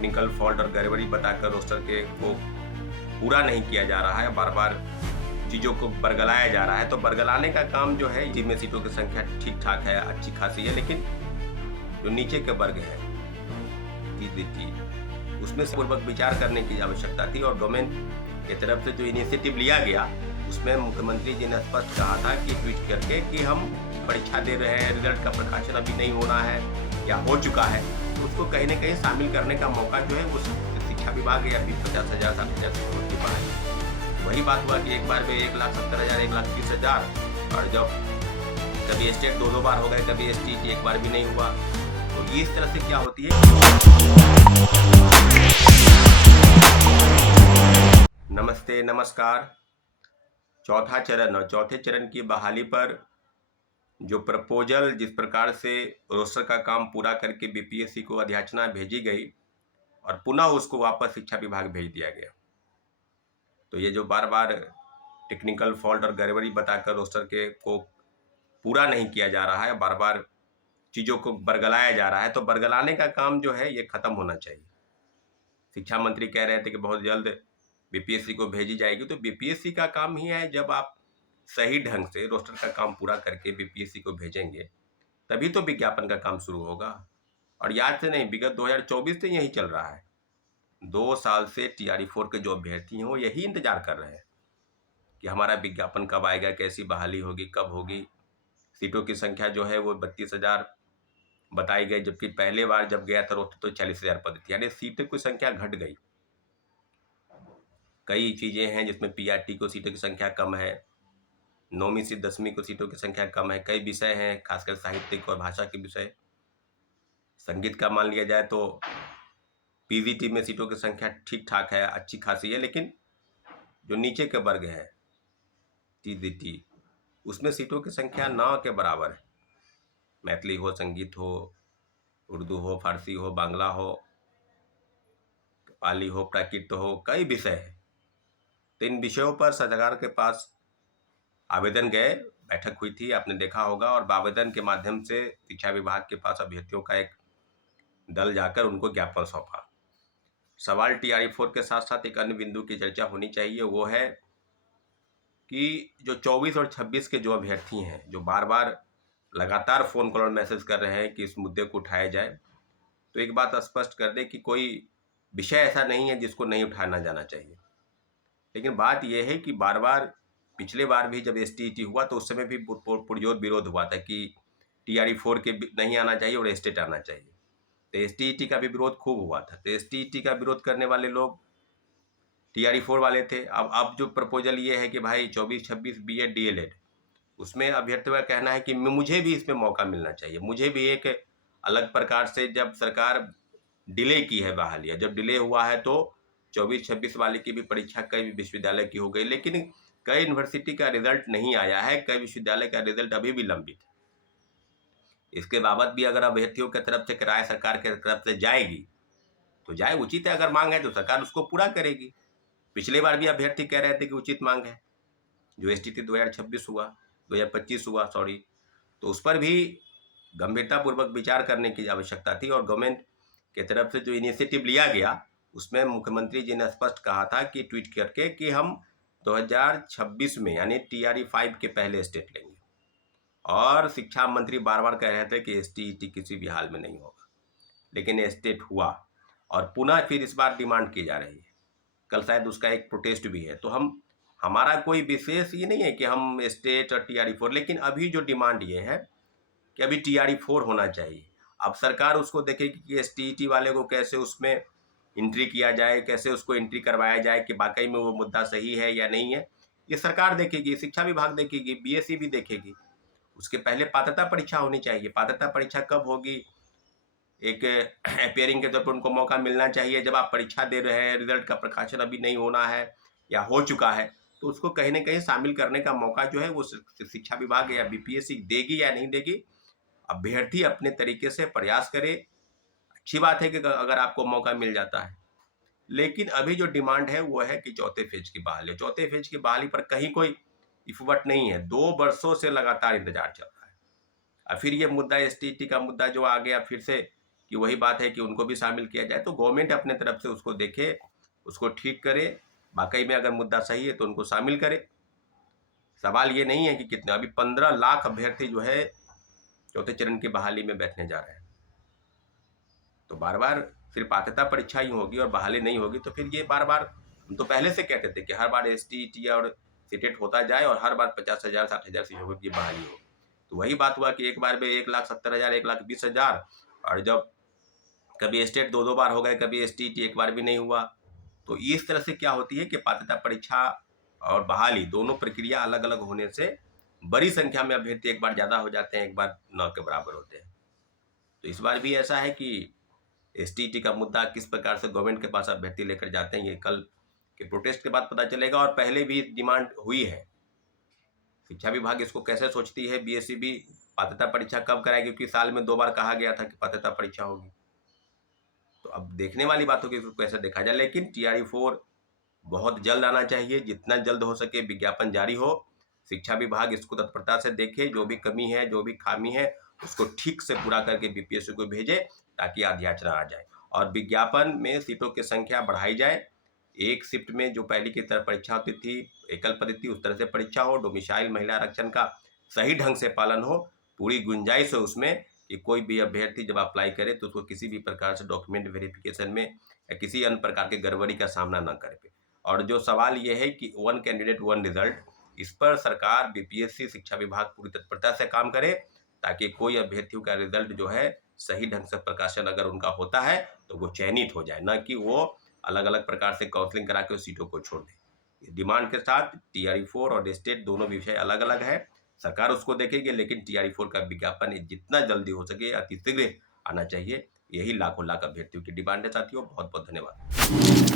Technical fault और गड़बड़ी बताकर रोस्टर के को पूरा नहीं किया जा रहा है, बार बार चीज़ों को बरगलाया जा रहा है। तो बरगलाने का काम जो है, जिनमें सीटों की संख्या ठीक ठाक है, अच्छी खासी है, लेकिन जो नीचे के वर्ग है उसमें पूर्वक विचार करने की आवश्यकता थी। और गवर्नमेंट की तरफ से जो इनिशिएटिव लिया गया उसमें मुख्यमंत्री जी ने स्पष्ट कहा था कि ट्वीट करके कि हम परीक्षा दे रहे हैं, रिजल्ट का प्रकाशन अभी नहीं होना है या हो चुका है, तो उसको कहीं न कहीं शामिल करने का मौका जो है वो शिक्षा विभाग या 50,000 60,000 करोड़ की पढ़ाई। वही बात हुआ कि एक बार में 1,70,000 1,30,000 और जब कभी स्टेट दो बार हो गए, कभी एसटीईटी एक बार भी नहीं हुआ। तो ये इस तरह से क्या होती है। नमस्ते, नमस्कार। चौथा चरण और चौथे चरण की बहाली पर जो प्रपोजल जिस प्रकार से रोस्टर का काम पूरा करके बीपीएससी को अधियाचना भेजी गई और पुनः उसको वापस शिक्षा विभाग भेज दिया गया, तो ये जो बार बार टेक्निकल फॉल्ट और गड़बड़ी बताकर रोस्टर के को पूरा नहीं किया जा रहा है, बार बार चीज़ों को बरगलाया जा रहा है, तो बरगलाने का काम जो है ये खत्म होना चाहिए। शिक्षा मंत्री कह रहे थे कि बहुत जल्द बीपीएससी को भेजी जाएगी, तो बीपीएससी का काम ही है, जब आप सही ढंग से रोस्टर का काम पूरा करके बीपीएससी को भेजेंगे तभी तो विज्ञापन का काम शुरू होगा। और याद से नहीं, विगत 2024 से यही चल रहा है। 2 साल से TRE 4 के जो अभ्यर्थी हैं वो यही इंतजार कर रहे हैं कि हमारा विज्ञापन कब आएगा, कैसी बहाली होगी, कब होगी। सीटों की संख्या जो है वो 32,000 बताई गई, जबकि पहले बार जब गया था तो 40,000 पद थी, यानी सीटों की संख्या घट गई। कई चीज़ें हैं जिसमें PRT को सीटों की संख्या कम है, 9वीं से 10वीं को सीटों की संख्या कम है। कई विषय हैं, खासकर साहित्यिक और भाषा के विषय। संगीत का मान लिया जाए तो पीजीटी में सीटों की संख्या ठीक ठाक है, अच्छी खासी है, लेकिन जो नीचे के वर्ग है TGT उसमें सीटों की संख्या न के बराबर है। मैथिली हो, संगीत हो, उर्दू हो, फारसी हो, बांग्ला हो, पाली हो, प्राकृत हो, कई विषय हैं। तो इन विषयों पर सभागार के पास आवेदन गए, बैठक हुई थी, आपने देखा होगा, और आवेदन के माध्यम से शिक्षा विभाग के पास अभ्यर्थियों का एक दल जाकर उनको ज्ञापन सौंपा। सवाल TRE 4 के साथ साथ एक अन्य बिंदु की चर्चा होनी चाहिए, वो है कि जो 24 और 26 के जो अभ्यर्थी हैं, जो बार बार लगातार फ़ोन कॉल और मैसेज कर रहे हैं कि इस मुद्दे को उठाया जाए, तो एक बात स्पष्ट कर दें कि कोई विषय ऐसा नहीं है जिसको नहीं उठाना जाना चाहिए। लेकिन बात यह है कि बार बार, पिछले बार भी जब STET हुआ तो उस समय भी पुरजोर विरोध हुआ था कि TRE 4 के नहीं आना चाहिए और स्टेट आना चाहिए। तो STET का भी विरोध खूब हुआ था। तो STET का विरोध करने वाले लोग TRE 4 वाले थे। अब जो प्रपोजल ये है कि भाई 24-26 BEd DLEd, उसमें अभ्यर्थियों का कहना है कि मुझे भी इसमें मौका मिलना चाहिए, मुझे भी एक अलग प्रकार से, जब सरकार डिले की है बहालियाँ, जब डिले हुआ है तो 24-26 वाले की भी परीक्षा कई विश्वविद्यालय की हो गई, लेकिन कई यूनिवर्सिटी का रिजल्ट नहीं आया है, कई विश्वविद्यालय का रिजल्ट अभी भी लंबित है। इसके बाबत भी अगर अभ्यर्थियों की तरफ से राय सरकार की तरफ से जाएगी तो जाए, उचित है। अगर मांग है तो सरकार उसको पूरा करेगी। पिछले बार भी अभ्यर्थी कह रहे थे कि उचित मांग है, जो STT 2026 हुआ, 2025 हुआ, सॉरी, तो उस पर भी गंभीरतापूर्वक विचार करने की आवश्यकता थी। और गवर्नमेंट की तरफ से जो इनिशिएटिव लिया गया उसमें मुख्यमंत्री जी ने स्पष्ट कहा था कि ट्वीट करके कि हम 2026 में यानी TRE 5 के पहले स्टेट लेंगे। और शिक्षा मंत्री बार बार कह रहे थे कि STET किसी भी हाल में नहीं होगा, लेकिन स्टेट हुआ और पुनः फिर इस बार डिमांड की जा रही है। कल शायद उसका एक प्रोटेस्ट भी है। तो हमारा कोई विशेष ये नहीं है कि हम स्टेट और TRE 4, लेकिन अभी जो डिमांड ये है कि अभी TRE 4 होना चाहिए। अब सरकार उसको देखेगी कि STET वाले को कैसे उसमें एंट्री किया जाए, कैसे उसको एंट्री करवाया जाए कि वाकई में वो मुद्दा सही है या नहीं है, ये सरकार देखेगी, शिक्षा विभाग देखेगी, BSE भी देखेगी। उसके पहले पात्रता परीक्षा होनी चाहिए। पात्रता परीक्षा कब होगी? एक अपियरिंग के तौर पर उनको मौका मिलना चाहिए। जब आप परीक्षा दे रहे हैं, रिजल्ट का प्रकाशन अभी नहीं होना है या हो चुका है, तो उसको कहीं ना कहीं शामिल करने का मौका जो है वो शिक्षा विभाग या BPSC देगी या नहीं देगी। अभ्यर्थी अपने तरीके से प्रयास करे। अच्छी बात है कि अगर आपको मौका मिल जाता है, लेकिन अभी जो डिमांड है वो है कि चौथे फेज की बहाली। चौथे फेज की बहाली पर कहीं कोई इफवट नहीं है। 2 वर्षों से लगातार इंतजार चल रहा है। और फिर ये मुद्दा STET का मुद्दा जो आ गया फिर से कि वही बात है कि उनको भी शामिल किया जाए। तो गवर्नमेंट अपने तरफ से उसको देखे, उसको ठीक करे, वाकई में अगर मुद्दा सही है तो उनको शामिल करे। सवाल ये नहीं है कि कितने, अभी 15 लाख अभ्यर्थी जो है चौथे चरण की बहाली में बैठने जा रहे हैं। तो बार बार सिर्फ पात्रता परीक्षा ही होगी और बहाली नहीं होगी, तो फिर ये बार बार, हम तो पहले से कहते थे कि हर बार ST और सीटेट होता जाए और हर बार 50,000 60,000 सीटों की बहाली हो। तो वही बात हुआ कि एक बार में 1,70,000 1,20,000, और जब कभी स्टेट 2 बार हो गए, कभी ST एक बार भी नहीं हुआ। तो इस तरह से क्या होती है कि पात्रता परीक्षा और बहाली दोनों प्रक्रिया अलग अलग होने से बड़ी संख्या में अभ्यर्थी एक बार ज़्यादा हो जाते हैं, एक बार 9 के बराबर होते हैं। तो इस बार भी ऐसा है कि ST का मुद्दा किस प्रकार से गवर्नमेंट के पास अभ्यर्थी लेकर जाते हैं, ये कल के प्रोटेस्ट के बाद पता चलेगा। और पहले भी डिमांड हुई है। शिक्षा विभाग इसको कैसे सोचती है, BSc भी पात्रता परीक्षा कब कराएगी, क्योंकि साल में 2 बार कहा गया था कि पात्रता परीक्षा होगी। तो अब देखने वाली बात होगी इसको कैसे देखा जाए। लेकिन TRE-4 बहुत जल्द आना चाहिए, जितना जल्द हो सके विज्ञापन जारी हो, शिक्षा विभाग इसको तत्परता से देखे, जो भी कमी है, जो भी खामी है, उसको ठीक से पूरा करके BPSC को भेजे, ताकि आध्याचना आ जाए। और विज्ञापन में सीटों की संख्या बढ़ाई जाए। एक शिफ्ट में जो पहले की तरह परीक्षा होती थी, एकल पद्धति, उस तरह से परीक्षा हो। डोमिसाइल महिला आरक्षण का सही ढंग से पालन हो, पूरी गुंजाइश है उसमें कि कोई भी अभ्यर्थी जब अप्लाई करे तो उसको किसी भी प्रकार से डॉक्यूमेंट वेरिफिकेशन में या किसी अन्य प्रकार के गड़बड़ी का सामना न करे। और जो सवाल ये है कि 1 कैंडिडेट 1 रिजल्ट, इस पर सरकार, BPSC, शिक्षा विभाग पूरी तत्परता से काम करे, ताकि कोई अभ्यर्थियों का रिजल्ट जो है सही ढंग से प्रकाशन अगर उनका होता है तो वो चयनित हो जाए, न कि वो अलग अलग प्रकार से काउंसलिंग करा के उस सीटों को छोड़ दे। इस डिमांड के साथ TRE-4 और स्टेट दोनों विषय अलग अलग है, सरकार उसको देखेगी, लेकिन TRE-4 का विज्ञापन जितना जल्दी हो सके अतिशीघ्र आना चाहिए। यही लाखों लाख अभ्यर्थियों की डिमांड है। साथियों, बहुत बहुत धन्यवाद।